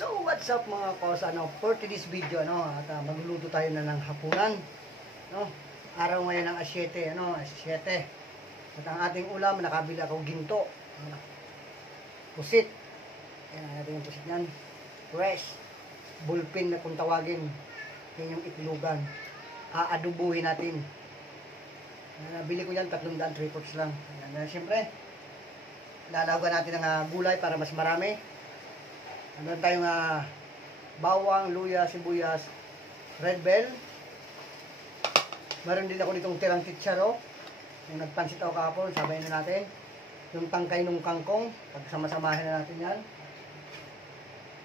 So what's up mga kaos, for today's video at magluluto tayo na ng hapunan, araw ngayon ng asyete, asyete. At ang ating ulam, nakabili ako ginto, pusit. Ayan natin yung pusit niyan, fresh, bulpin na kung tawagin. Yan yung itlugan, aadubuhin natin. Nabili ko yan 300 lang. Ayan, siyempre lalawagan natin ang gulay para mas marami. Meron tayong bawang, luya, sibuyas, red bell. Meron din ako ditong tirang titsaro. Yung nagpansit ako kahapon, sabayin na natin. Yung tangkay ng kangkong, pagsama-samahin na natin yan.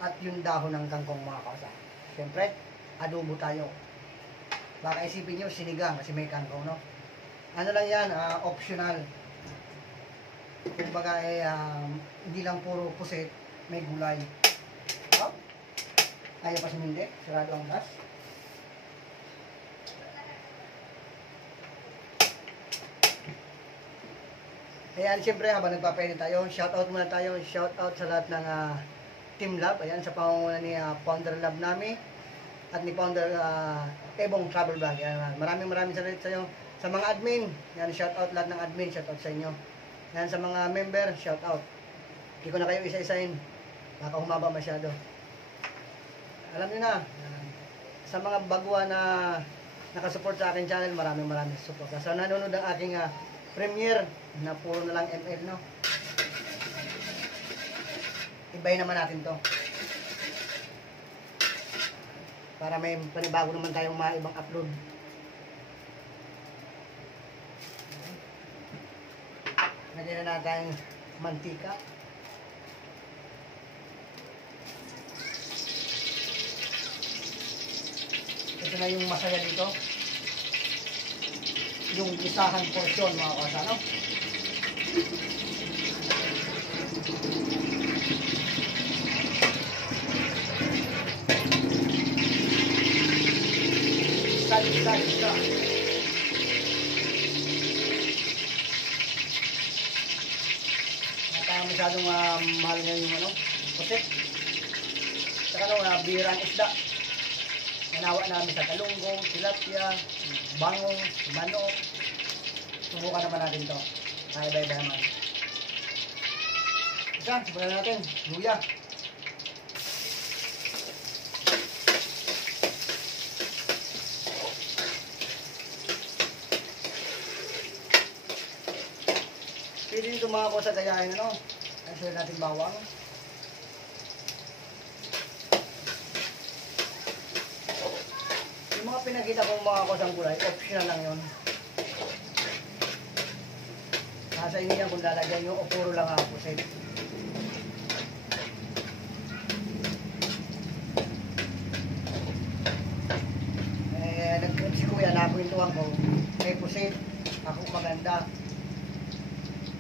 At yung dahon ng kangkong mga kausa. Siyempre, adobo tayo. Baka isipin nyo, sinigang kasi may kangkong, no? Ano lang yan, optional. Kumbaga hindi lang puro pusit, may gulay. Ayaw pa sumindi, sarado ang gas. Ayan, siyempre habang nagpapainit tayo, shoutout muna tayo, shoutout sa lahat ng Team Lab. Ayan, sa pangunguna ni Founder Lab namin at ni Founder Ebong Travel Vlog. Ayan, maraming salamat sa inyo. Sa mga admin, yan, shoutout lahat ng admin, shoutout sa inyo. Yan, sa mga member, shoutout. Hindi ko na kayo isa-isahin, baka humaba masyado. Alam niyo na, sa mga baguhan na nakasupport sa aking channel, maraming support. Sa nanonood ng aking premiere na puro na lang ML, no? Ibahin naman natin to. Para may panibago naman tayong mga ibang upload. Lagyan na natin mantika. Ito na yung masaya dito. Yung isahang portion mga kasa, no? Isa. Masyadong mahal nga yung pusit. Saka birang isda. Nanawa namin sa talunggong, tilapia, bangong, manok. Subukan naman natin to. Iba-iba naman. Isa, subukan natin. Luya. Pwede nito mga ko sa gayahin, Ay natin bawang. Yung mga pinakita kong mga kosang gulay, optional lang yun. Nasa inyo yan kung lalagyan nyo o puro lang ang pusit. Si kuya, nakakwentuhan ko, may pusit, ako maganda.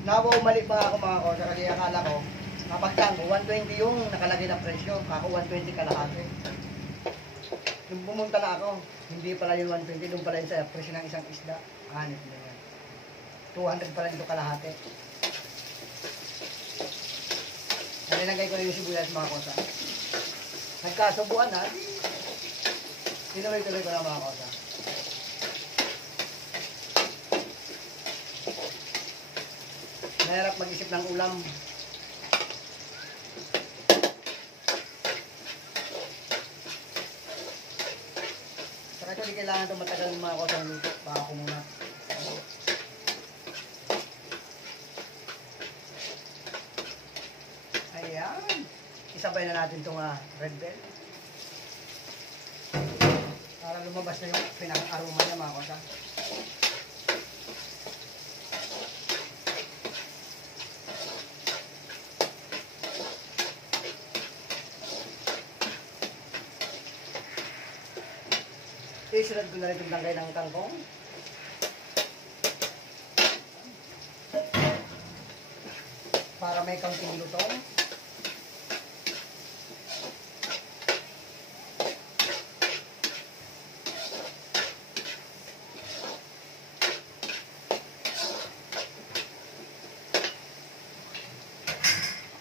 Nawaw mali pa ako mga kosa kasi akala ko kapagtango 120 yung nakalagay na presyo, ako 120 kalahati. Nung pumunta na ako, hindi pala yung 120, doon pala yung sa presyo ng isang isda, hanip na yan. 200 pala ito kalahati. Nalinagay ko na yung sibuyas mga kosa. Nagkasubuan na, tinuloy-tuloy ko na mga kosa. Mahirap mag-isip ng ulam. Saka ito, di kailangan ito matagal ng mga kosang luto. Baka ako muna. Ayan. Isabay na natin itong red bell. Para lumabas na yung pinaka-aroma niya mga kosang. Isunod ko na rin itong tangkay ng kangkong. Para may kaunting lutong.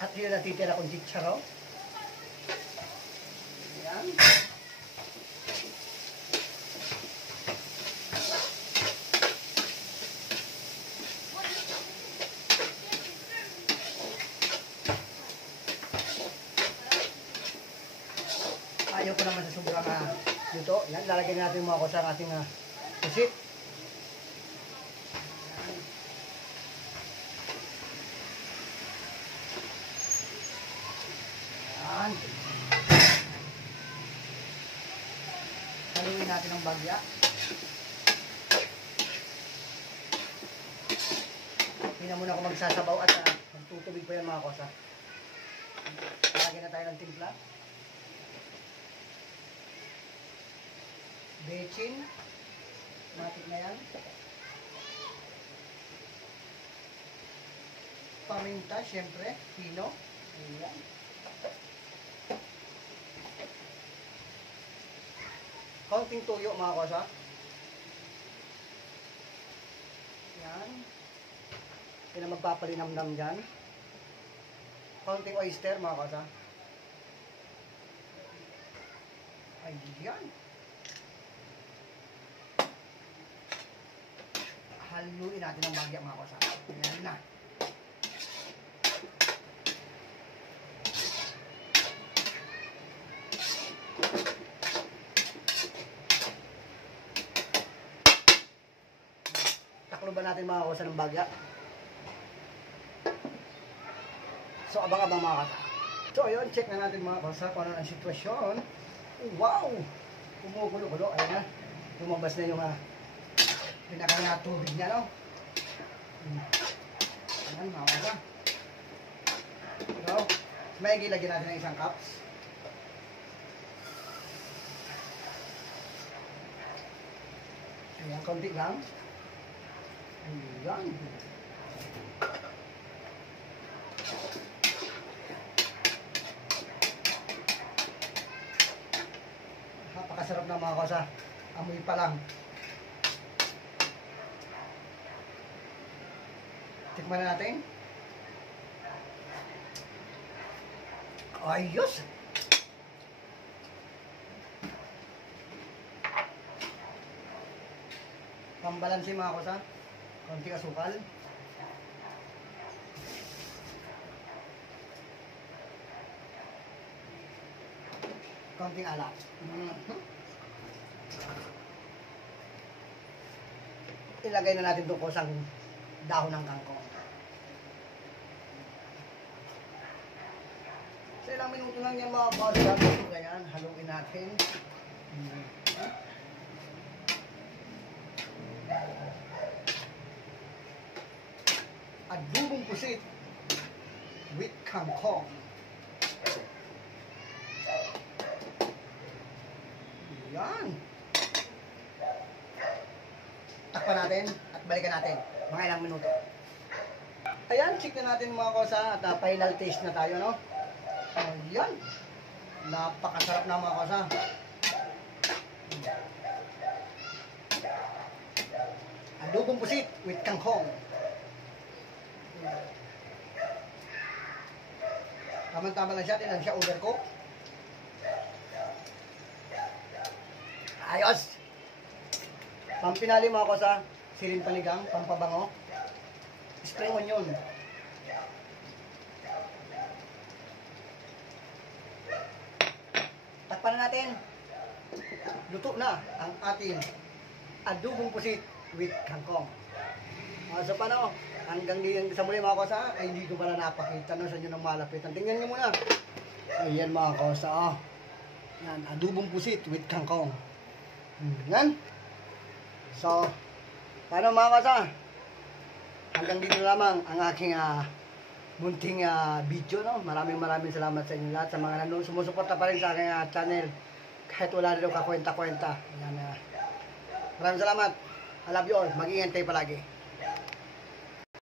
At yun natitira kong chicharo. Ayoko naman sa sobrang luto. Yan, lalagyan natin mga kosa ang ating pusit. Yan. Haluin natin ang bagya. Hindi na muna ako magsasabaw at magtutubig pa yan mga kosa. Lagyan na tayo ng timpla. Bechin. Matik na yan. Paminta, syempre. Pino. Ayan. Kaunting tuyo mga kosa. Yan. Yan ang magpapalinamnam dyan. Kaunting oyster mga kosa. Ayan. Haluin natin ang bagya mga kosa. Ayan na. Takloban natin mga kosa ng bagya. So abang-abang mga kosa. So ayun, check na natin mga kosa kung ano ang sitwasyon. Wow! Kumukulo-kulo. Ayan na. Lumabas na yung pinaka tubig niya, no? Ayan, mga kosa. So, may gilagyan natin ng isang cups. Ayan, konti lang. Ayan. Napakasarap na mga kosa. Amoy pa lang. Tikman na natin. Ayos! Pambalansi mga kosa. Konti asukal. Konting alak. Ilagay na natin itong kosang dahon ng kangkong. Sa ilang minuto lang yan mga kosa. Ganyan, haluin natin. Adobong pusit with kangkong. Yan. Takpan natin at balikan natin mga ilang minuto. Ayan, check na natin mga kosa at final taste na tayo, no? Ayan. Napakasarap na mga kosa. Adobong pusit with kangkong. Tama-tama lang siya, tinan siya overcook. Ayos! Pampinali mga kosa, siling panigang, pampabango. Spring onion. Takpan na natin. Luto na ang ating adobong pusit with kangkong. So paano? Hanggang sa muli mga kosa, ay hindi ko pala napakita no, sa inyo ng malapitan. Tingnan nyo muna. Ayan mga kosa. Oh. Yan, adobong pusit with kangkong. Yan. So, paano mga kosa? Hanggang dito lamang ang aking munting video. No? Maraming salamat sa inyo lahat. Sa mga nanonood, sumusuporta pa rin sa aking channel. Kahit wala rin kakwenta-kwenta. Maraming salamat. I love you all. Mag-ingat kayo palagi.